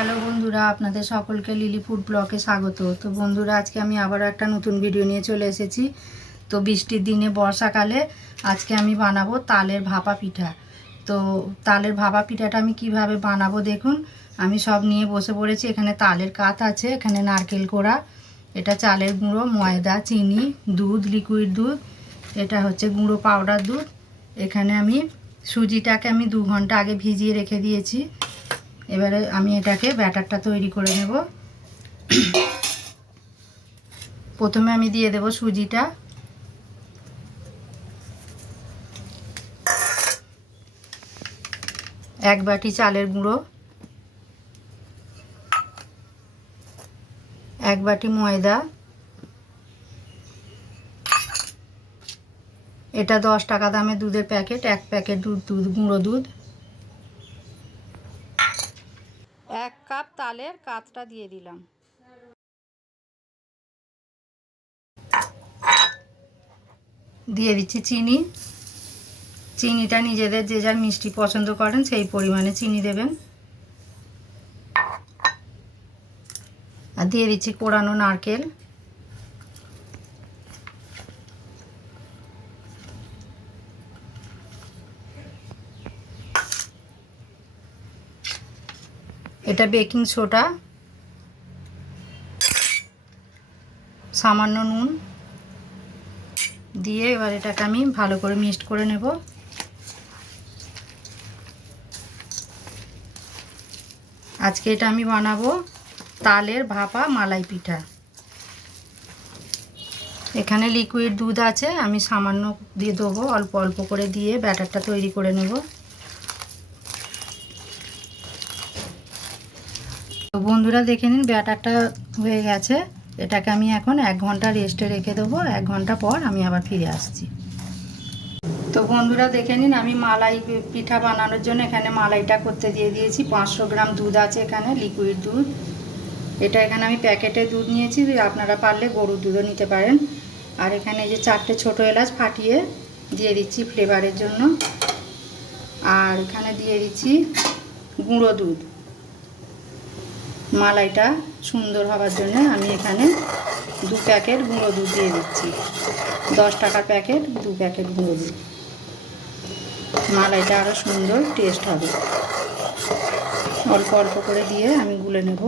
Hello বন্ধুরা, আপনাদের সকলকে লিলি ফুড ব্লগে স্বাগত। তো বন্ধুরা, আজকে আমি আবারও একটা নতুন ভিডিও নিয়ে চলে এসেছি। তো বৃষ্টির দিনে বর্ষাকালে আজকে আমি বানাবো তালের ভাপা পিঠা। তো তালের ভাপা পিঠাটা আমি কিভাবে বানাবো দেখুন। আমি সব নিয়ে বসে পড়েছি। এখানে তালের কাত আছে, এখানে নারকেল কোড়া, এটা চালের গুঁড়ো, ময়দা, চিনি, দুধ, লিকুইড দুধ, এটা হচ্ছে গুঁড়ো পাউডার দুধ। এখানে আমি সুজিটাকে আমি 2 ঘন্টা আগে ভিজিয়ে রেখে দিয়েছি। এবারে আমি এটাকে ব্যাটারটা তৈরি করে নেব। প্রথমে আমি দিয়ে দেব সুজিটা, এক বাটি চালের গুঁড়ো, এক বাটি ময়দা, এটা 10 টাকা দামের দুধের প্যাকেট, 1 প্যাকেট দুধ গুঁড়ো দুধ, 1 কাপ তালের কাতটা দিয়ে দিলাম, দিয়ে দিচ্ছি চিনি। চিনিটা নিজেদের যে যার মিষ্টি পছন্দ করেন সেই পরিমাণে চিনি দেবেন। আর দিয়ে দিচ্ছি কোড়ানো নারকেল, এটা বেকিং সোডা, সামান্য নুন দিয়ে এবার এটাকে আমি ভালো করে মিক্সড করে নেব। আজকে এটা আমি বানাবো তালের ভাপা মালাই পিঠা। এখানে লিকুইড দুধ আছে, আমি সামান্য দিয়ে দেবো, অল্প অল্প করে দিয়ে ব্যাটারটা তৈরি করে নেব। তো বন্ধুরা দেখে নিন, ব্যাটারটা হয়ে গেছে। এটাকে আমি এখন 1 ঘন্টা রেস্টে রেখে দেবো। 1 ঘন্টা পর আমি আবার ফিরে আসছি। তো বন্ধুরা দেখে নিন, আমি মালাই পিঠা বানানোর জন্য এখানে মালাইটা করতে দিয়ে দিয়েছি। 500 গ্রাম দুধ আছে এখানে, লিকুইড দুধ। এটা এখানে আমি প্যাকেটের দুধ নিয়েছি, আপনারা পারলে গরুর দুধও নিতে পারেন। আর এখানে এই যে 4টে ছোটো এলাচ ফাটিয়ে দিয়ে দিচ্ছি ফ্লেভারের জন্য। আর এখানে দিয়ে দিচ্ছি গুঁড়ো দুধ। মালাইটা সুন্দর হওয়ার জন্য আমি এখানে 2 প্যাকেট গুঁড়ো দুধ দিয়ে দিচ্ছি। 10 টাকার প্যাকেট 2 প্যাকেট গুঁড়ো দুধ। মালাইটা আরও সুন্দর টেস্ট হবে। অল্প অল্প করে দিয়ে আমি গুলে নেব।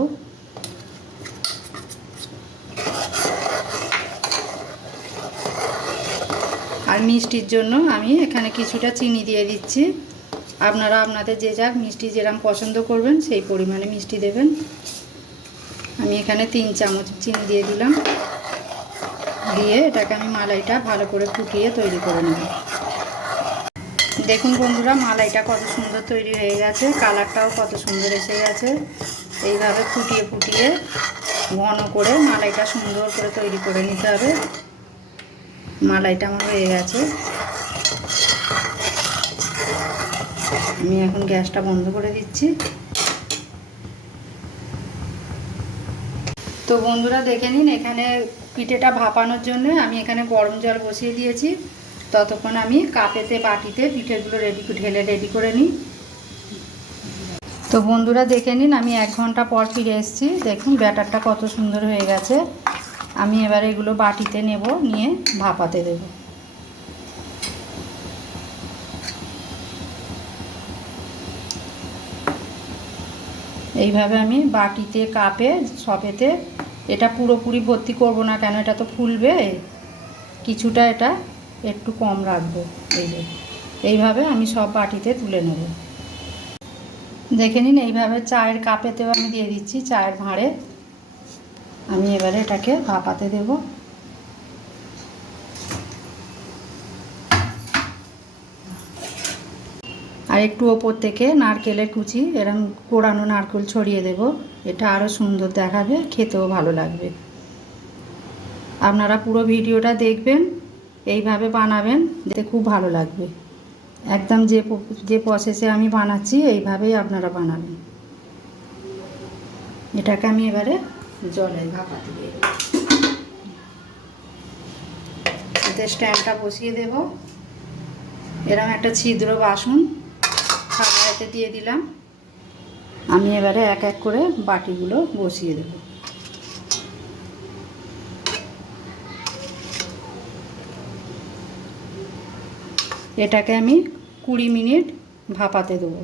আর মিষ্টির জন্য আমি এখানে কিছুটা চিনি দিয়ে দিচ্ছি। আপনারা আপনাদের যে যার মিষ্টি যেরকম পছন্দ করবেন সেই পরিমাণে মিষ্টি দেবেন। আমি এখানে 3 চামচ চিনি দিয়ে দিলাম। দিয়ে এটাকে আমি মালাইটা ভালো করে ফুটিয়ে তৈরি করে নেব। দেখুন বন্ধুরা, মালাইটা কত সুন্দর তৈরি হয়ে গেছে, কালারটাও কত সুন্দর এসে গেছে। এইভাবে ফুটিয়ে ফুটিয়ে ঘন করে মালাইটা সুন্দর করে তৈরি করে নিতে হবে। মালাইটা আমার হয়ে গেছে। আমি এখন গ্যাসটা বন্ধ করে দিচ্ছি। তো বন্ধুরা দেখে নিন, এখানে পিঠেটা ভাপানোর জন্য আমি এখানে গরম জল বসিয়ে দিয়েছি। ততক্ষণ আমি কাপেতে বাটিতে পিঠেগুলো ঢেলে রেডি করে নিই। তো বন্ধুরা দেখে নিন, আমি 1 ঘন্টা পর ফিরে এসেছি। দেখুন ব্যাটারটা কত সুন্দর হয়ে গেছে। আমি এবার এগুলো বাটিতে নেব, নিয়ে ভাপাতে দেব। এইভাবে আমি বাটিতে কাপে সবেতে, এটা পুরোপুরি ভর্তি করব না, কেন এটা তো ফুলবে, কিছুটা এটা একটু কম রাখবো। এইভাবে আমি সব বাটিতে তুলে নেব। দেখে নিন, এইভাবে চায়ের কাপেতেও আমি দিয়ে দিচ্ছি, চায়ের ভাঁড়ে। আমি এবারে এটাকে ভাপাতে দেব। আর একটু ওপর থেকে নারকেলের কুচি, এরকম কোড়ানো নারকেল ছড়িয়ে দেব। এটা আরও সুন্দর দেখাবে, খেতেও ভালো লাগবে। আপনারা পুরো ভিডিওটা দেখবেন, এইভাবে বানাবেন, দেখতে খুব ভালো লাগবে। একদম যে প্রসেসে আমি বানাচ্ছি এইভাবেই আপনারা বানাবেন। এটাকে আমি এবারে জলে ভাপাতে দেব। এতে স্ট্যান্ডটা বসিয়ে দেব। এরকম একটা ছিদ্র বাসন কড়াইতে দিয়ে দিলাম। আমি এবারে এক এক করে বাটিগুলো বসিয়ে দেব। এটাকে আমি 20 মিনিট ভাপাতে দেবো।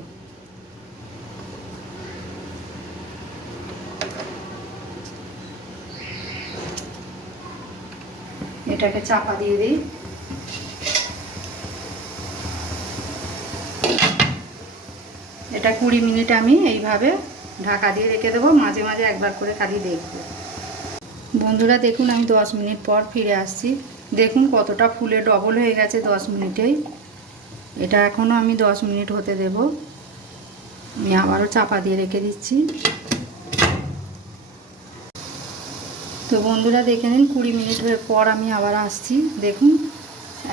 এটাকে চাপা দিয়ে দিই। এটা 20 মিনিট আমি এইভাবে ঢাকা দিয়ে রেখে দেবো, মাঝে মাঝে একবার করে খালি দেখবো। বন্ধুরা দেখুন আমি 10 মিনিট পর ফিরে আসছি। দেখুন কতটা ফুলে ডবল হয়ে গেছে 10 মিনিটেই। এটা এখনও আমি 10 মিনিট হতে দেব। আমি আবারও চাপা দিয়ে রেখে দিচ্ছি। তো বন্ধুরা দেখে নিন 20 মিনিট পর আমি আবার আসছি। দেখুন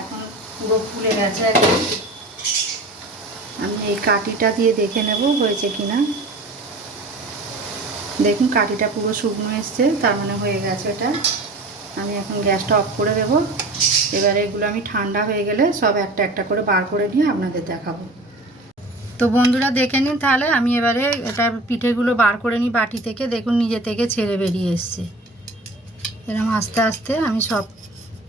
এখন পুরো ফুলে গেছে একদম। আমি এই কাঠিটা দিয়ে দেখে নেব হয়েছে কিনা। দেখুন কাঠিটা পুরো শুকনো এসছে, তার মানে হয়ে গেছে এটা। আমি এখন গ্যাসটা অফ করে দেব। এবারে এগুলো আমি ঠান্ডা হয়ে গেলে সব একটা একটা করে বার করে নিয়ে আপনাদের দেখাবো। তো বন্ধুরা দেখে নিন তাহলে আমি এবারে এটা পিঠেগুলো বার করে নিই বাটি থেকে। দেখুন নিজে থেকে ছেড়ে বেরিয়ে এসছে। এরকম আস্তে আস্তে আমি সব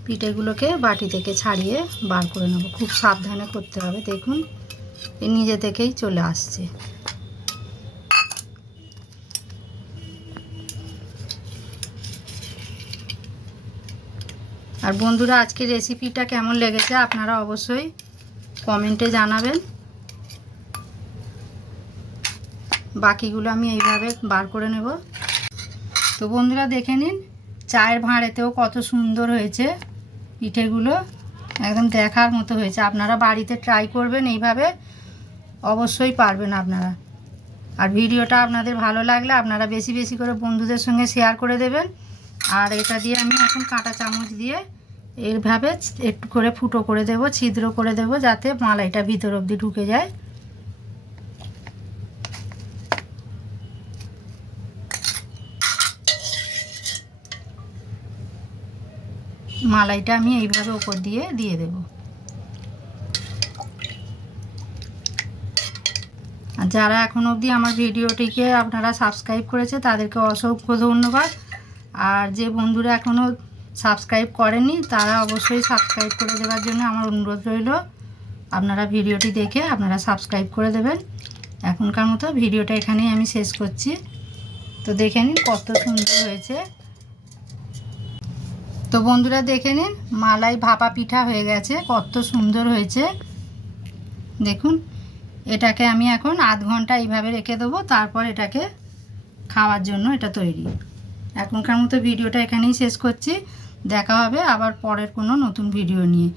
পিঠেগুলোকে বাটি থেকে ছাড়িয়ে বার করে নেব। খুব সাবধানে করতে হবে। দেখুন এ নিজে থেকেই চলে আসছে। আর বন্ধুরা আজকের রেসিপিটা কেমন লেগেছে আপনারা অবশ্যই কমেন্টে জানাবেন। বাকিগুলো আমি এইভাবে বার করে নেব। তো বন্ধুরা দেখে নিন চায়ের ভাঁড়েতেও কত সুন্দর হয়েছে পিঠেগুলো, একদম দেখার মতো হয়েছে। আপনারা বাড়িতে ট্রাই করবেন, এইভাবে অবশ্যই পারবেন আপনারা। আর ভিডিওটা আপনাদের ভালো লাগলে আপনারা বেশি বেশি করে বন্ধুদের সঙ্গে শেয়ার করে দেবেন। আর এটা দিয়ে আমি এখন কাঁটা চামচ দিয়ে এইভাবে একটু করে ফুটো করে দেব, ছিদ্র করে দেব, যাতে মালাইটা ভিতর অবধি ঢুকে যায়। মালাইটা আমি এইভাবে উপর দিয়ে দিয়ে দেব। আর যারা এখন অবধি আমার ভিডিওটিকে আপনারা সাবস্ক্রাইব করেছে তাদেরকে অসংখ্য ধন্যবাদ। আর যে বন্ধুরা এখনও সাবস্ক্রাইব করেননি তারা অবশ্যই সাবস্ক্রাইব করে দেওয়ার জন্য আমার অনুরোধ রইল। আপনারা ভিডিওটি দেখে আপনারা সাবস্ক্রাইব করে দেবেন। এখনকার মতো ভিডিওটা এখানেই আমি শেষ করছি। তো দেখে নিন কত সুন্দর হয়েছে। তো বন্ধুরা দেখে নিন মালাই ভাপা পিঠা হয়ে গেছে, কত সুন্দর হয়েছে। দেখুন এটাকে আমি এখন আধ ঘন্টা এইভাবে রেখে দেবো, তারপর এটাকে খাওয়ার জন্য এটা তৈরি। এখনকার মতো ভিডিওটা এখানেই শেষ করছি। দেখা হবে আবার পরের কোনো নতুন ভিডিও নিয়ে।